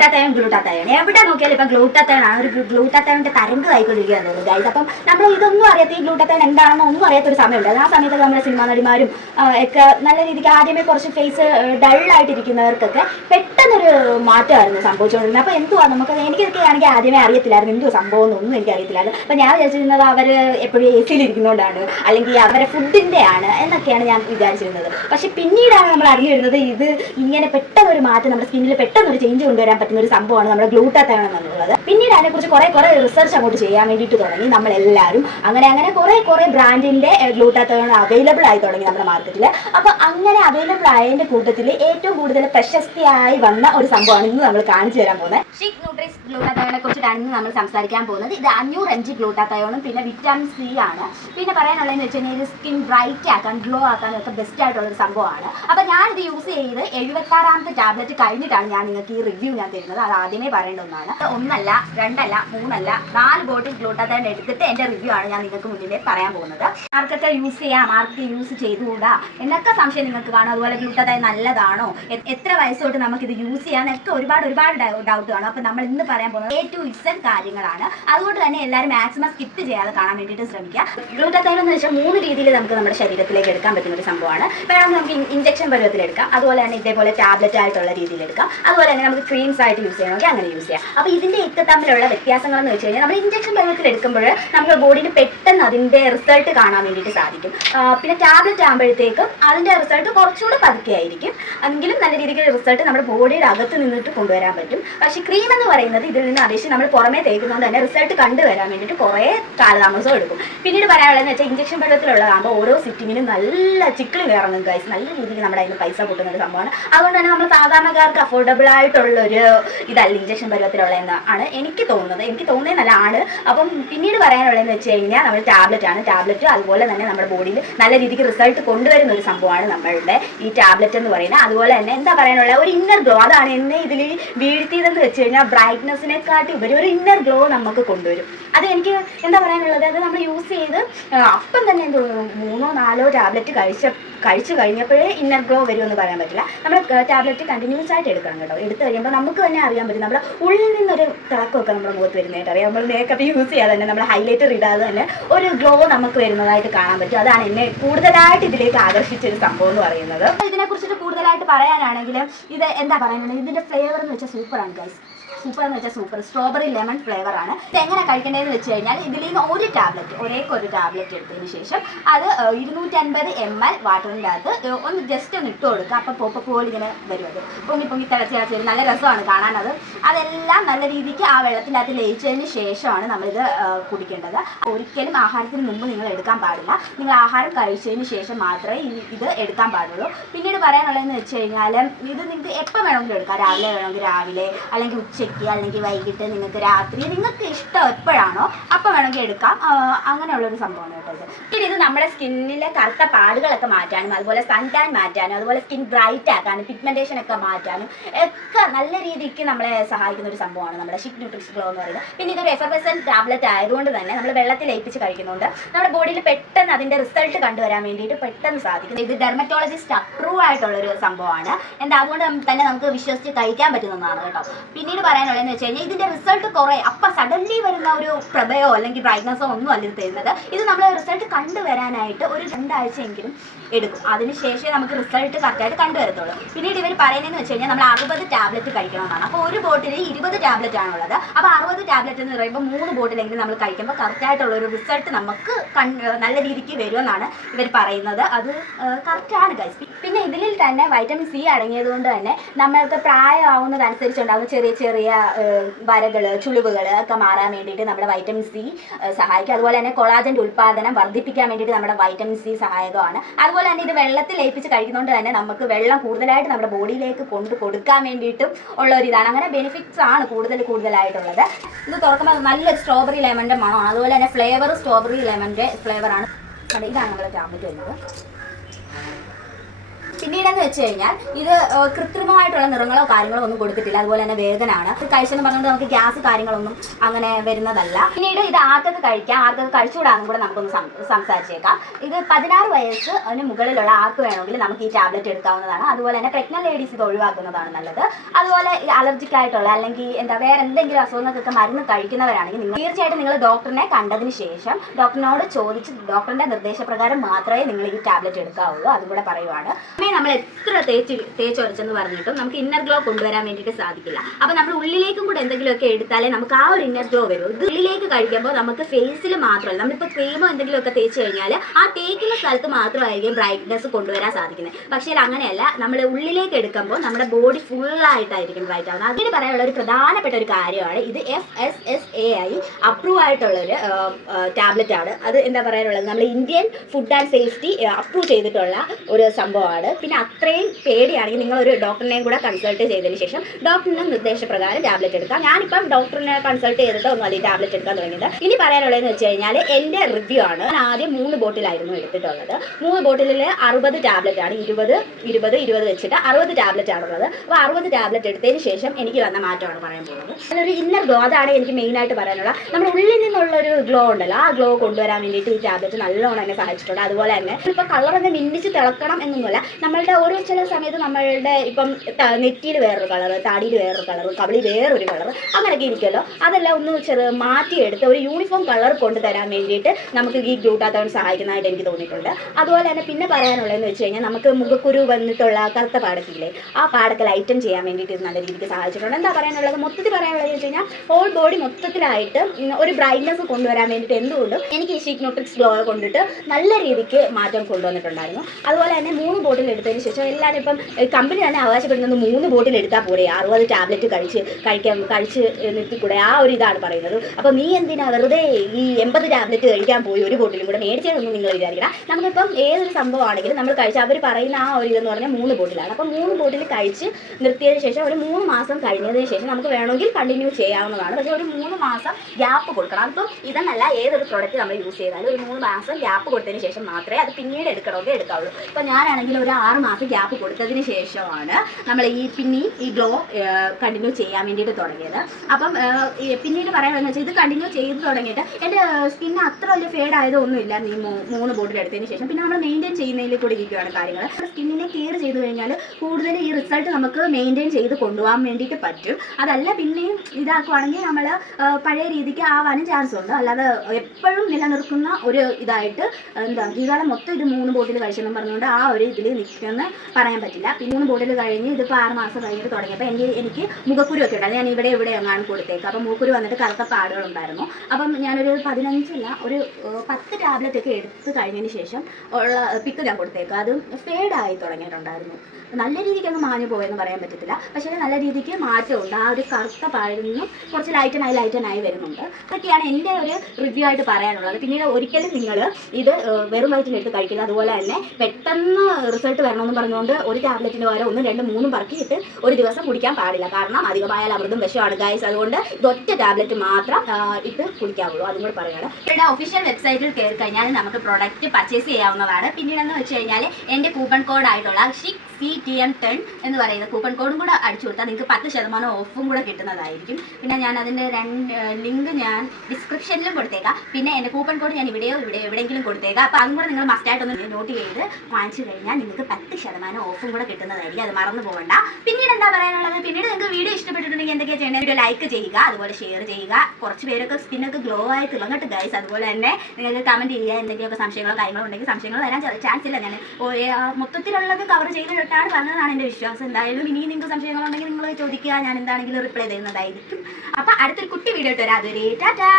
Glutathione എവിടെ നോക്കിയാലും ഇപ്പം ഗ്ലൂട്ടാത്തയോൺ ആണ്. ഒരു ഗ്ലൂട്ടാത്തയോണിന്റെ തരംഗമായിക്കൊണ്ടിരിക്കുകയാണ് തോന്നുന്നു ഗൈസ്. അപ്പം നമ്മൾ ഇതൊന്നും അറിയാത്ത ഈ ഗ്ലൂട്ടാത്തയോൺ എന്താണെന്ന് ഒന്നും അറിയാത്തൊരു സമയമുണ്ട്. ആ സമയത്ത് നമ്മുടെ സിനിമാ നടിമാരും ഒക്കെ നല്ല രീതിക്ക് ആദ്യമേ കുറച്ച് ഫേസ് ഡള്ളായിട്ടിരിക്കുന്നവർക്കൊക്കെ പെട്ടെന്നൊരു മാറ്റമായിരുന്നു സംഭവിച്ചുകൊണ്ടിരുന്നത്. അപ്പോൾ എന്തുവാ എനിക്കൊക്കെ ആണെങ്കിൽ ആദ്യമേ അറിയത്തില്ലായിരുന്നു എന്തുവാ സംഭവം എന്നൊന്നും എനിക്ക് അറിയത്തില്ലായിരുന്നു. അപ്പം ഞാൻ വിചാരിച്ചിരുന്നത് അവർ എപ്പോഴും എ സിയിലിരിക്കുന്നതുകൊണ്ടാണ്, അല്ലെങ്കിൽ അവരെ ഫുഡിൻ്റെ ആണ് എന്നൊക്കെയാണ് ഞാൻ വിചാരിച്ചിരുന്നത്. പക്ഷെ പിന്നീടാണ് നമ്മൾ അറിഞ്ഞു വരുന്നത് ഇത് ഇങ്ങനെ പെട്ടെന്നൊരു മാറ്റം നമ്മുടെ സ്കിന്നിൽ പെട്ടെന്നൊരു ചേഞ്ച് കൊണ്ടുവരാൻ പറ്റുന്ന ഒരു സംഭവമാണ് നമ്മുടെ ഗ്ലൂട്ടാത്തയോൺ എന്നുള്ളത്. പിന്നീട് അതിനെക്കുറിച്ച് കുറേ റിസർച്ച് അങ്ങോട്ട് ചെയ്യാൻ വേണ്ടിയിട്ട് തുടങ്ങി നമ്മളെല്ലാവരും. അങ്ങനെ കുറേ ബ്രാൻഡിൻ്റെ ഗ്ലൂട്ടാത്തയോൺ അവൈലബിൾ ആയി തുടങ്ങി നമ്മുടെ മാർക്കറ്റിൽ. അപ്പോൾ അങ്ങനെ അവൈലബിൾ ആയതിൻ്റെ കൂട്ടത്തിൽ ഏറ്റവും കൂടുതൽ പ്രശസ്തിയായി വന്ന ഒരു സംഭവമാണ് ഇന്ന് നമ്മൾ കാണിച്ചു തരാൻ പോകുന്നത്. ഷിക് ന്യൂട്രീസ് ഗ്ലൂട്ടാത്തയോണിനെ കുറിച്ചിട്ടാണ് ഇന്ന് നമ്മൾ സംസാരിക്കാൻ പോകുന്നത്. ഇത് 500 mg ഗ്ലൂട്ടാത്തയോണും പിന്നെ വിറ്റാമിൻ സി ആണ്. പിന്നെ പറയാനുള്ളതെന്ന് വെച്ച് കഴിഞ്ഞാൽ സ്കിൻ ബ്രൈറ്റ് ആക്കാൻ ഗ്ലോ ആക്കാനും ഒക്കെ ബെസ്റ്റ് ആയിട്ടുള്ളൊരു സംഭവമാണ്. അപ്പോൾ ഞാനിത് യൂസ് ചെയ്ത് 76ാമത്തെ ടാബ്ലറ്റ് കഴിഞ്ഞിട്ടാണ് ഞാൻ നിങ്ങൾക്ക് ഈ റിവ്യൂ ഞാൻ തരുന്നത്. അത് ആദ്യമേ പറയേണ്ട ഒന്നാണ്. 1 അല്ല 2 അല്ല 3 അല്ല 4 ബോട്ടിൽ ഗ്ലൂട്ടാത്തയോൺ എടുത്തിട്ട് എൻ്റെ റിവ്യൂ ആണ് ഞാൻ നിങ്ങൾക്ക് മുന്നിൽ പറയാൻ പോകുന്നത്. ആർക്കൊക്കെ യൂസ് ചെയ്യാം, ആർക്ക് യൂസ് ചെയ്തുകൂടാ എന്നൊക്കെ സംശയം നിങ്ങൾക്ക് കാണും. അതുപോലെ ഗ്ലൂട്ടാത്തയോൺ നല്ലതാണോ, എത്ര വയസ്സ് തൊട്ട് നമുക്കിത് യൂസ് ചെയ്യാനൊക്കെ ഒരുപാട് ഡൗട്ട് കാണും. അപ്പോൾ നമ്മൾ ഇന്ന് പറയാൻ പോകുന്നത് A to Z കാര്യങ്ങളാണ്. അതുകൊണ്ട് തന്നെ എല്ലാവരും മാക്സിമം സ്കിപ്പ് ചെയ്യാതെ കാണാൻ വേണ്ടിയിട്ട് ശ്രമിക്കുക. ഗ്ലൂട്ടാത്തയോൺ എന്ന് വെച്ചാൽ 3 രീതിയിൽ നമുക്ക് നമ്മുടെ ശരീരത്തിലേക്ക് എടുക്കാൻ പറ്റുന്ന ഒരു സംഭവമാണ്. വേണമെങ്കിൽ നമുക്ക് ഇഞ്ചക്ഷൻ പരുവത്തിൽ എടുക്കാം, അതുപോലെ തന്നെ ഇതേപോലെ ടാബ്ലറ്റ് ആയിട്ടുള്ള രീതിയിൽ എടുക്കാം, അതുപോലെ തന്നെ നമുക്ക് ക്രീംസ് ആയിട്ട് യൂസ് ചെയ്യണമെങ്കിൽ അങ്ങനെ യൂസ് ചെയ്യാം. അപ്പോൾ ഇതിൻ്റെ തമ്മിലുള്ള വ്യത്യാസങ്ങൾ എന്ന് വെച്ച് കഴിഞ്ഞാൽ നമ്മൾ ഇഞ്ചക്ഷൻ പരുവത്തിൽ എടുക്കുമ്പോൾ നമ്മുടെ ബോഡിയിൽ പെട്ടെന്ന് അതിൻ്റെ റിസൾട്ട് കാണാൻ വേണ്ടിയിട്ട് സാധിക്കും. പിന്നെ ടാബ്ലറ്റ് ആകുമ്പോഴത്തേക്കും അതിൻ്റെ റിസൾട്ട് കുറച്ചുകൂടെ പതുക്കെ ആയിരിക്കും, എങ്കിലും നല്ല രീതിക്ക് റിസൾട്ട് നമ്മുടെ ബോഡിയുടെ അകത്ത് നിന്നിട്ട് കൊണ്ടുവരാൻ പറ്റും. പക്ഷേ ക്രീം എന്ന് പറയുന്നത് ഇതിൽ നിന്ന് അപേക്ഷിച്ച് നമ്മൾ പുറമേ തേക്കുന്നതുകൊണ്ട് തന്നെ റിസൾട്ട് കണ്ടുവരാൻ വേണ്ടിയിട്ട് കുറേ കാലതാമസം എടുക്കും. പിന്നീട് പറയാനുള്ളതെന്ന് വെച്ചാൽ ഇഞ്ചക്ഷൻ പരുവത്തിലുള്ളതാകുമ്പോൾ ഓരോ സിറ്റിങ്ങിനും നല്ല ചിക്കിളി ഇറങ്ങും ഗൈസ്, നല്ല രീതിക്ക് നമ്മുടെ അതിന് പൈസ കൂട്ടുന്ന ഒരു സംഭവമാണ്. അതുകൊണ്ട് തന്നെ നമ്മൾ സാധാരണക്കാർക്ക് അഫോർഡബിൾ ആയിട്ടുള്ളൊരു ഇതല്ല ഇഞ്ചക്ഷൻ പരുവത്തിലുള്ള എന്നാണ് എനിക്ക് തോന്നുന്നതെന്നല്ല ആണ്. അപ്പം പിന്നീട് പറയാനുള്ളതെന്ന് വെച്ച് കഴിഞ്ഞാൽ നമ്മൾ ടാബ്ലറ്റ് അതുപോലെ തന്നെ നമ്മുടെ ബോഡിയിൽ നല്ല രീതിക്ക് റിസൾട്ട് കൊണ്ടുവരുന്ന ഒരു സംഭവമാണ് നമ്മളുടെ ഈ ടാബ്ലറ്റ് എന്ന് പറയുന്നത്. അതുപോലെ തന്നെ എന്താ പറയാനുള്ള ഒരു ഇന്നർ ഗ്ലോ, അതാണ് എന്നെ ഇതിൽ വീഴ്ത്തിയതെന്ന് വെച്ച് കഴിഞ്ഞാൽ ബ്രൈറ്റ്നസിനെക്കാട്ടി ഉപരി ഒരു ഇന്നർ ഗ്ലോ നമുക്ക് കൊണ്ടുവരും. അത് എനിക്ക് എന്താ പറയാനുള്ളത്, അത് നമ്മൾ യൂസ് ചെയ്ത് അപ്പം തന്നെ എന്തോ 3-4 ടാബ്ലറ്റ് കഴിച്ചു കഴിഞ്ഞപ്പോഴേ ഇന്നർ ഗ്ലോ വരുമെന്ന് പറയാൻ പറ്റില്ല. നമ്മൾ ടാബ്ലറ്റ് കണ്ടിന്യൂസ് ആയിട്ട് എടുക്കണം കേട്ടോ. എടുത്തു കഴിയുമ്പോൾ നമുക്ക് തന്നെ അറിയാൻ പറ്റും നമ്മുടെ ഉള്ളിൽ നിന്നൊരു തിളക്കമൊക്കെ നമ്മുടെ മുഖത്ത് വരുന്നതായിട്ട് അറിയാം. നമ്മൾ മേക്കപ്പ് യൂസ് ചെയ്യാതെ തന്നെ നമ്മൾ ഹൈലൈറ്റർ ഇടാതെ തന്നെ ഒരു ഗ്ലോ നമുക്ക് വരുന്നതായിട്ട് കാണാൻ പറ്റും. അതാണ് എന്നെ കൂടുതലായിട്ട് ഇതിലേക്ക് ആകർഷിച്ചൊരു സംഭവം എന്ന് പറയുന്നത്. ഇതിനെക്കുറിച്ചിട്ട് കൂടുതലായിട്ട് പറയാനാണെങ്കിൽ ഇത് എന്താ പറയാനുള്ളത്, ഇതിൻ്റെ ഫ്ലേവർ എന്ന് വെച്ചാൽ സൂപ്പറാണ് ഗൈസ്. സൂപ്പർ എന്ന് വെച്ചാൽ സൂപ്പർ സ്ട്രോബെറി ലെമൺ ഫ്ലേവറാണ്. ഇത് എങ്ങനെ കഴിക്കേണ്ടതെന്ന് വെച്ച് കഴിഞ്ഞാൽ ഇതിൽ നിന്ന് ഒരു ടാബ്ലറ്റ് എടുത്തതിന് ശേഷം അത് 250 ml വാട്ടറിൻ്റെ അകത്ത് ഒന്ന് ജസ്റ്റ് ഒന്ന് ഇട്ട് കൊടുക്കുക. അപ്പം പോപ്പ് പോലെ ഇങ്ങനെ വരും, അത് പൊങ്ങി തിളച്ച് വരും. നല്ല രസമാണ് കാണാൻ. അതെല്ലാം നല്ല രീതിക്ക് ആ വെള്ളത്തിൻ്റെ അകത്ത് ലയിച്ചതിന് ശേഷമാണ് നമ്മളിത് കുടിക്കേണ്ടത്. ഒരിക്കലും ആഹാരത്തിന് മുമ്പ് നിങ്ങൾ എടുക്കാൻ പാടില്ല. നിങ്ങൾ ആഹാരം കഴിച്ചതിന് ശേഷം മാത്രമേ ഇത് എടുക്കാൻ പാടുള്ളൂ. പിന്നീട് പറയാനുള്ളതെന്ന് വെച്ച് കഴിഞ്ഞാൽ ഇത് നിങ്ങൾക്ക് എപ്പോൾ വേണമെങ്കിലും എടുക്കാം. രാവിലെ വേണമെങ്കിൽ രാവിലെ, അല്ലെങ്കിൽ ഉച്ചയ്ക്ക്, അല്ലെങ്കിൽ വൈകിട്ട്, നിങ്ങൾക്ക് രാത്രി, നിങ്ങൾക്ക് ഇഷ്ടം എപ്പോഴാണോ അപ്പോൾ വേണമെങ്കിൽ എടുക്കാം. അങ്ങനെയുള്ളൊരു സംഭവമാണ് കേട്ടോ ഇത്. പിന്നെ ഇത് നമ്മുടെ സ്കിന്നിലെ കറുത്ത പാടുകളൊക്കെ മാറ്റാനും, അതുപോലെ സൺ ടാൻ മാറ്റാനും, അതുപോലെ സ്കിൻ ബ്രൈറ്റ് ആക്കാനും, പിഗ്മെൻറ്റേഷൻ ഒക്കെ മാറ്റാനും ഒക്കെ നല്ല രീതിക്ക് നമ്മളെ സഹായിക്കുന്ന ഒരു സംഭവമാണ് നമ്മുടെ ഷിക് ന്യൂട്രീസ് ഗ്ലോ എന്ന് പറയുന്നത്. പിന്നെ ഇതൊരു എഫർവെസൻറ്റ് ടാബ്ലറ്റ് ആയതുകൊണ്ട് തന്നെ നമ്മൾ വെള്ളത്തിൽ ലയിപ്പിച്ച് കഴിക്കുന്നതുകൊണ്ട് നമ്മുടെ ബോഡിയിൽ പെട്ടെന്ന് അതിൻ്റെ റിസൾട്ട് കണ്ടുവരാൻ വേണ്ടിയിട്ട് പെട്ടെന്ന് സാധിക്കും. ഇത് ഡെർമറ്റോളജിസ്റ്റ് അപ്രൂവ് ആയിട്ടുള്ളൊരു സംഭവമാണ്. അതുകൊണ്ട് തന്നെ നമുക്ക് വിശ്വസിച്ച് കഴിക്കാൻ പറ്റുന്നതാണ് കേട്ടോ. പിന്നീട് പറയാനുള്ളതെന്ന് വെച്ച് കഴിഞ്ഞാൽ ഇതിൻ്റെ റിസൾട്ട് കുറേ അപ്പം സഡൻലി വരുന്ന ഒരു പ്രഭയോ അല്ലെങ്കിൽ ബ്രൈറ്റ്നസ്സോ ഒന്നും അല്ല ഇത് തരുന്നത്. ഇത് നമ്മൾ റിസൾട്ട് കണ്ടുവരാനായിട്ട് ഒരു 2 ആഴ്ചയെങ്കിലും എടുക്കും. അതിനുശേഷമേ നമുക്ക് റിസൾട്ട് കറക്റ്റായിട്ട് കണ്ടുവരത്തുള്ളൂ. പിന്നീട് ഇവർ പറയുന്നതെന്ന് വെച്ച് കഴിഞ്ഞാൽ നമ്മൾ 60 ടാബ്ലറ്റ് കഴിക്കണമെന്നാണ്. അപ്പോൾ ഒരു ബോട്ടിൽ 20 ടാബ്ലറ്റ് ആണുള്ളത്. അപ്പോൾ 60 ടാബ്ലറ്റ് എന്ന് പറയുമ്പോൾ 3 ബോട്ടിലെങ്കിലും നമ്മൾ കഴിക്കുമ്പോൾ കറക്റ്റായിട്ടുള്ളൊരു റിസൾട്ട് നമുക്ക് നല്ല രീതിക്ക് വരുമെന്നാണ് ഇവർ പറയുന്നത്. അത് കറക്റ്റാണ് ഗൈസ്. പിന്നെ ഇതിൽ തന്നെ വൈറ്റമിൻ സി അടങ്ങിയതുകൊണ്ട് തന്നെ നമ്മൾക്ക് പ്രായമാവുന്നതനുസരിച്ചുണ്ടാകുന്ന ചെറിയ വരകൾ, ചുളിവുകൾ ഒക്കെ മാറാൻ വേണ്ടിയിട്ട് നമ്മുടെ വൈറ്റമിൻ സി സഹായിക്കും. അതുപോലെ തന്നെ കൊളാജൻ്റെ ഉൽപ്പാദനം വർദ്ധിപ്പിക്കാൻ വേണ്ടിയിട്ട് നമ്മുടെ വൈറ്റമിൻ സി സഹായകമാണ്. അതുപോലെ തന്നെ ഇത് വെള്ളത്തിൽ ലയിപ്പിച്ച് കഴിക്കുന്നതുകൊണ്ട് തന്നെ നമുക്ക് വെള്ളം കൂടുതലായിട്ട് നമ്മുടെ ബോഡിയിലേക്ക് കൊടുക്കാൻ വേണ്ടിയിട്ടും ഉള്ള ഒരു ഇതാണ്. അങ്ങനെ ബെനിഫിറ്റ്സ് ആണ് കൂടുതലായിട്ടുള്ളത്. ഇത് തുറക്കുമ്പോൾ നല്ലൊരു സ്ട്രോബെറി ലെമണിൻ്റെ മണമാണ്. അതുപോലെ തന്നെ ഫ്ലേവർ സ്ട്രോബെറി ലെമണിൻ്റെ ഫ്ലേവറാണ്. ഇതാണ് നമ്മുടെ ടാബ്ലറ്റ് വരുന്നത്. പിന്നീടെന്ന് വെച്ച് കഴിഞ്ഞാൽ ഇത് കൃത്രിമമായിട്ടുള്ള നിറങ്ങളോ കാര്യങ്ങളോ ഒന്നും കൊടുത്തിട്ടില്ല. അതുപോലെ തന്നെ വേദനാണ്. ഇത് കഴിച്ചെന്ന് പറഞ്ഞുകൊണ്ട് നമുക്ക് ഗ്യാസ് കാര്യങ്ങളൊന്നും അങ്ങനെ വരുന്നതല്ല. പിന്നീട് ഇത് ആർക്കൊക്കെ കഴിക്കാം, ആർക്കൊക്കെ കഴിച്ചുകൂടാന്നും കൂടെ നമുക്കൊന്ന് സംസാരിച്ചേക്കാം. ഇത് 16 വയസ്സിന് മുകളിലുള്ള ആർക്ക് വേണമെങ്കിൽ നമുക്ക് ഈ ടാബ്ലറ്റ് എടുക്കാവുന്നതാണ്. അതുപോലെ തന്നെ പ്രഗ്നന്റ് ലേഡീസ് ഇത് ഒഴിവാക്കുന്നതാണ് നല്ലത്. അതുപോലെ അലർജിക് ആയിട്ടുള്ള അല്ലെങ്കിൽ വേറെ എന്തെങ്കിലും അസുഖങ്ങൾക്കൊക്കെ മരുന്ന് കഴിക്കുന്നവരാണെങ്കിൽ നിങ്ങൾ തീർച്ചയായിട്ടും നിങ്ങൾ ഡോക്ടറിനെ കണ്ടതിന് ശേഷം ഡോക്ടറിനോട് ചോദിച്ച് ഡോക്ടറിന്റെ നിർദ്ദേശപ്രകാരം മാത്രമേ നിങ്ങൾ ഈ ടാബ്ലറ്റ് എടുക്കാവുള്ളൂ. അതും കൂടെ പറയുവാണ്. നമ്മൾ എത്ര തേച്ചൊരച്ചെന്ന് പറഞ്ഞിട്ടും നമുക്ക് ഇന്നർ ഗ്ലോ കൊണ്ടുവരാൻ വേണ്ടിയിട്ട് സാധിക്കില്ല. അപ്പൊ നമ്മൾ ഉള്ളിലേക്കും കൂടെ എന്തെങ്കിലുമൊക്കെ എടുത്താലേ നമുക്ക് ആ ഒരു ഇന്നർ ഗ്ലോ വരും. ഇത് ഉള്ളിലേക്ക് കഴിക്കുമ്പോൾ നമുക്ക് ഫേസിൽ മാത്രമല്ല, നമ്മളിപ്പോൾ ക്രീമോ എന്തെങ്കിലുമൊക്കെ തേച്ച് കഴിഞ്ഞാൽ ആ തേക്കുന്ന സ്ഥലത്ത് മാത്രമായിരിക്കും ബ്രൈറ്റ്നെസ് കൊണ്ടുവരാൻ സാധിക്കുന്നത്. പക്ഷേ അങ്ങനെയല്ല, നമ്മൾ ഉള്ളിലേക്ക് എടുക്കുമ്പോൾ നമ്മുടെ ബോഡി ഫുള്ളായിട്ടായിരിക്കും ബ്രൈറ്റ് ആവുന്നത്. അതിന് പറയാനുള്ള ഒരു പ്രധാനപ്പെട്ട ഒരു കാര്യമാണ് ഇത് FSSAI അപ്രൂവ് ആയിട്ടുള്ളൊരു ടാബ്ലറ്റ് ആണ്. അത് എന്താ പറയാനുള്ളത്, നമ്മൾ Indian food and safety approve ചെയ്തിട്ടുള്ള ഒരു സംഭവമാണ്. പിന്നെ അത്രയും പേടിയാണെങ്കിൽ നിങ്ങളൊരു ഡോക്ടറിനെയും കൂടെ കൺസൾട്ട് ചെയ്തതിന് ശേഷം ഡോക്ടറിന്റെ നിർദ്ദേശപ്രകാരം ടാബ്ലറ്റ് എടുക്കാം. ഞാനിപ്പം ഡോക്ടറിനെ കൺസൾട്ട് ചെയ്തിട്ട് ഒന്നും ഈ ടാബ്ലറ്റ് എടുക്കാൻ തുടങ്ങിയത്. ഇനി പറയാനുള്ളതെന്ന് വെച്ച് കഴിഞ്ഞാൽ എൻ്റെ റിവ്യൂ ആണ്. ഞാൻ ആദ്യം 3 ബോട്ടിലായിരുന്നു എടുത്തിട്ടുള്ളത്. 3 ബോട്ടിലിൽ 60 ടാബ്ലറ്റ് ആണ്. 20 വെച്ചിട്ട് 60 ടാബ്ലറ്റ് ആണുള്ളത്. അപ്പോൾ 60 ടാബ്ലറ്റ് എടുത്തതിന് ശേഷം എനിക്ക് വന്ന മാറ്റമാണ് പറയാൻ പോകുന്നത്. അതിലൊരു ഇന്നർ ഗ്ലോ, അതാണ് എനിക്ക് മെയിനായിട്ട് പറയാനുള്ള. നമ്മുടെ ഉള്ളിൽ നിന്നുള്ളൊരു ഗ്ലോ ഉണ്ടല്ലോ, ആ ഗ്ലോ കൊണ്ടുവരാൻ വേണ്ടിയിട്ട് ഈ ടാബ്ലറ്റ് നല്ലോണം എന്നെ സഹായിച്ചിട്ടുണ്ട്. അതുപോലെ തന്നെ ഇപ്പോൾ കളറൊക്കെ മിന്നിച്ച് തിളക്കണം എന്നൊന്നുമല്ല, നമ്മളുടെ ഓരോ ചില സമയത്ത് നമ്മളുടെ ഇപ്പം നെറ്റിയിൽ വേറൊരു കളർ, താടിയിൽ വേറൊരു കളർ, കവിളിൽ വേറൊരു കളർ, അങ്ങനെയൊക്കെ ഇരിക്കുമല്ലോ. അതെല്ലാം ഒന്ന് മാറ്റിയെടുത്ത് ഒരു യൂണിഫോം കളർ കൊണ്ടുതരാൻ വേണ്ടിയിട്ട് നമുക്ക് ഈ ഗ്ലൂട്ടാത്തോൺ സഹായിക്കുന്നതായിട്ട് എനിക്ക് തോന്നിയിട്ടുണ്ട്. അതുപോലെ തന്നെ പിന്നെ പറയാനുള്ളതെന്ന് വെച്ച് കഴിഞ്ഞാൽ നമുക്ക് മുഖക്കുരു വന്നിട്ടുള്ള കറുത്ത പാടക്കില്ലേ, ആ പാടൊക്കെ ലൈറ്റൻ ചെയ്യാൻ വേണ്ടിയിട്ട് ഇത് നല്ല രീതിക്ക് സഹായിച്ചിട്ടുണ്ട്. എന്താ പറയാനുള്ളത്, മൊത്തത്തിൽ പറയാനുള്ളത് വെച്ച് കഴിഞ്ഞാൽ ഹോൾ ബോഡി മൊത്തത്തിലായിട്ട് ഒരു ബ്രൈറ്റ്നസ് കൊണ്ടുവരാൻ വേണ്ടിയിട്ട് എന്തുകൊണ്ടും എനിക്ക് ഈ ഷീക്നോട്രിക്സ് ഗ്ലോ കൊണ്ടിട്ട് നല്ല രീതിക്ക് മാറ്റം കൊണ്ടുവന്നിട്ടുണ്ടായിരുന്നു. അതുപോലെ തന്നെ 3 ബോട്ടിൽ എടുത്തതിന് ശേഷം എല്ലാവരും ഇപ്പം കമ്പനി തന്നെ അവകാശപ്പെടുന്നത് 3 ബോട്ടിൽ എടുത്താൽ പോരെ, 60 ടാബ്ലറ്റ് കഴിച്ച് നിർത്തിക്കൂടെ, ആ ഒരു ഇതാണ് പറയുന്നത്. അപ്പോൾ നീ എന്തിനാ വെറുതെ ഈ 80 ടാബ്ലറ്റ് കഴിക്കാൻ പോയി ഒരു ബോട്ടിലും കൂടെ മേടിച്ചതെന്നൊന്നും നിങ്ങൾ വിചാരിക്കണം. നമുക്കിപ്പം ഏതൊരു സംഭവമാണെങ്കിലും നമ്മൾ കഴിച്ച് അവർ പറയുന്ന ആ ഒരു ഇതെന്ന് പറഞ്ഞാൽ 3 ബോട്ടിലാണ്. അപ്പം 3 ബോട്ടിൽ കഴിച്ച് നിർത്തിയതിന് ശേഷം ഒരു 3 മാസം കഴിഞ്ഞതിന് ശേഷം നമുക്ക് വേണമെങ്കിൽ കണ്ടിന്യൂ ചെയ്യാവുന്നതാണ്. പക്ഷേ ഒരു 3 മാസം ഗ്യാപ്പ് കൊടുക്കണം. അപ്പം ഇതെന്നല്ല, ഏതൊരു പ്രോഡക്റ്റ് നമ്മൾ യൂസ് ചെയ്താലും ഒരു 3 മാസം ഗ്യാപ്പ് കൊടുത്തതിന് ശേഷം മാത്രമേ അത് പിന്നീട് എടുക്കണമെങ്കിൽ എടുക്കാവുള്ളൂ. ഇപ്പം ഞാനാണെങ്കിൽ ഒരു 6 മാസം ഗ്യാപ്പ് കൊടുത്തതിന് ശേഷമാണ് നമ്മൾ ഈ ഗ്ലോ കണ്ടിന്യൂ ചെയ്യാൻ വേണ്ടിയിട്ട് തുടങ്ങിയത്. അപ്പം പിന്നീട് പറയാമെന്ന് വെച്ചാൽ ഇത് കണ്ടിന്യൂ ചെയ്ത് തുടങ്ങിയിട്ട് എൻ്റെ സ്കിന്ന് അത്ര വലിയ ഫേഡ് ആയതൊന്നുമില്ല ഈ 3 ബോട്ടിൽ എടുത്തതിന് ശേഷം. പിന്നെ നമ്മൾ മെയിൻറ്റെയിൻ ചെയ്യുന്നതിൽ കൂടി ഇരിക്കുകയാണ് കാര്യങ്ങൾ. സ്കിന്നിനെ കെയർ ചെയ്ത് കഴിഞ്ഞാൽ കൂടുതൽ ഈ റിസൾട്ട് നമുക്ക് മെയിൻറ്റെയിൻ ചെയ്ത് കൊണ്ടുപോകാൻ വേണ്ടിയിട്ട് പറ്റും. അതല്ല പിന്നെയും ഇതാക്കുവാണെങ്കിൽ നമ്മൾ പഴയ രീതിക്ക് ആവാനും ചാൻസ് ഉണ്ട്. അല്ലാതെ എപ്പോഴും നിലനിർത്തുന്ന ഒരു ഇതായിട്ട് ജീവിതകാലം മൊത്തം ഇത് 3 ബോട്ടിൽ കഴിച്ചെന്നും പറഞ്ഞുകൊണ്ട് ആ ഒരു ഇതിൽ നിൽക്കുമെന്ന് പറയാൻ പറ്റില്ല. പിന്നെ 3 ബോട്ടിൽ കഴിഞ്ഞ് ഇതിപ്പോൾ 6 മാസം കഴിഞ്ഞിട്ട് തുടങ്ങിയപ്പോൾ എനിക്ക് മുഖക്കുരു ഒക്കെ ഉണ്ടായിരുന്നു. ഞാൻ ഇവിടെ എങ്ങാനും കൊടുത്തേക്ക്. അപ്പം മുഖക്കുരു വന്നിട്ട് കറുത്ത പാടുകളുണ്ടായിരുന്നു. അപ്പം ഞാനൊരു 10 ടാബ്ലറ്റ് ഒക്കെ എടുത്ത് കഴിഞ്ഞതിന് ശേഷം ഉള്ള പിക്ക് ഞാൻ കൊടുത്തേക്ക്. അതും ഫേഡായി തുടങ്ങിയിട്ടുണ്ടായിരുന്നു. നല്ല രീതിക്ക് അങ്ങ് മാഞ്ഞു പോയെന്ന് പറയാൻ പറ്റത്തില്ല, പക്ഷേ നല്ല രീതിക്ക് മാറ്റമുണ്ട്. ആ ഒരു കറുത്ത പാടിൽ നിന്നും കുറച്ച് ലൈറ്റനായി വരുന്നുണ്ട്. അതൊക്കെയാണ് എൻ്റെ ഒരു റിവ്യൂ ആയിട്ട് പറയാനുള്ളത്. പിന്നീട് ഒരിക്കലും നിങ്ങൾ ഇത് വെറും വയറ്റിലെടുത്ത് കഴിക്കില്ല. അതുപോലെ തന്നെ പെട്ടെന്ന് റിസൾട്ട് വരണമെന്ന് പറഞ്ഞുകൊണ്ട് ഒരു ടാബ്ലറ്റിന് പകരം 1, 2, 3 പറക്കിയിട്ട് ഒരു ദിവസം കുടിക്കാൻ പാടില്ല. കാരണം അധികമായാൽ അമൃതും വിഷമാണ് ഗൈസ്. അതുകൊണ്ട് ഇതൊറ്റ ടാബ്ലറ്റ് മാത്രം ഇട്ട് കുടിക്കാവുള്ളൂ. അതും കൂടെ പറയുകയാണ്. ഇവിടെ ഒഫീഷ്യൽ വെബ്സൈറ്റിൽ കയറി കഴിഞ്ഞാൽ നമുക്ക് പ്രോഡക്റ്റ് പർച്ചേസ് ചെയ്യാവുന്നതാണ്. പിന്നീടെന്ന് വെച്ച് കഴിഞ്ഞാൽ എൻ്റെ കൂപ്പൺ കോഡായിട്ടുള്ള CTM10 എന്ന് പറയുന്ന കൂപ്പൺ കോഡും കൂടെ അടിച്ചു കൊടുത്താൽ നിങ്ങൾക്ക് 10% ഓഫും കൂടെ കിട്ടുന്നതായിരിക്കും. പിന്നെ ഞാൻ അതിൻ്റെ ലിങ്ക് ഞാൻ ഡിസ്ക്രിപ്ഷനിലും കൊടുത്തേക്കാം. പിന്നെ എൻ്റെ കൂപ്പൺ കോഡ് ഞാൻ എവിടെയെങ്കിലും കൊടുത്തേക്കാം. അപ്പോൾ അതും കൂടെ നിങ്ങൾ മസ്റ്റായിട്ടൊന്ന് നോട്ട് ചെയ്ത് വാങ്ങിച്ചു കഴിഞ്ഞാൽ നിങ്ങൾക്ക് 10% ഓഫും കൂടെ കിട്ടുന്നതായിരിക്കും. അത് മറന്നു പോകണ്ട. പിന്നീട് എന്താ പറയാനുള്ളത്, പിന്നീട് നിങ്ങൾക്ക് വീഡിയോ ഇഷ്ടപ്പെട്ടിട്ടുണ്ടെങ്കിൽ എന്തൊക്കെയാണ് ചെയ്യേണ്ടത്, വീഡിയോ ലൈക്ക് ചെയ്യുക, അതുപോലെ ഷെയർ ചെയ്യുക. കുറച്ച് പേരൊക്കെ സ്കിന്നൊക്കെ ഗ്ലോ ആയി തിളങ്ങട്ടെ ഗൈസ്. അതുപോലെ തന്നെ നിങ്ങൾക്ക് കമൻറ്റ് ചെയ്യുക. എന്തെങ്കിലുമൊക്കെ സംശയങ്ങളോ കാര്യങ്ങളോ ഉണ്ടെങ്കിൽ സംശയങ്ങൾ വരാൻ ചാൻസ് ഇല്ല. ഞാൻ മൊത്തത്തിലുള്ളത് കവർ ചെയ്തിട്ടാണ് പറഞ്ഞതാണ് എൻ്റെ വിശ്വാസം. എന്തായാലും ഇനി നിങ്ങൾക്ക് സംശയങ്ങളുണ്ടെങ്കിൽ നിങ്ങൾ ചോദിക്കുക, ഞാൻ എന്താണെങ്കിലും റിപ്ലൈ തരുന്നതായിരിക്കും. അപ്പോൾ അടുത്തൊരു കുട്ടി വീഡിയോ ഇട്ട് വരാം. അതുവരെ ടാറ്റാ.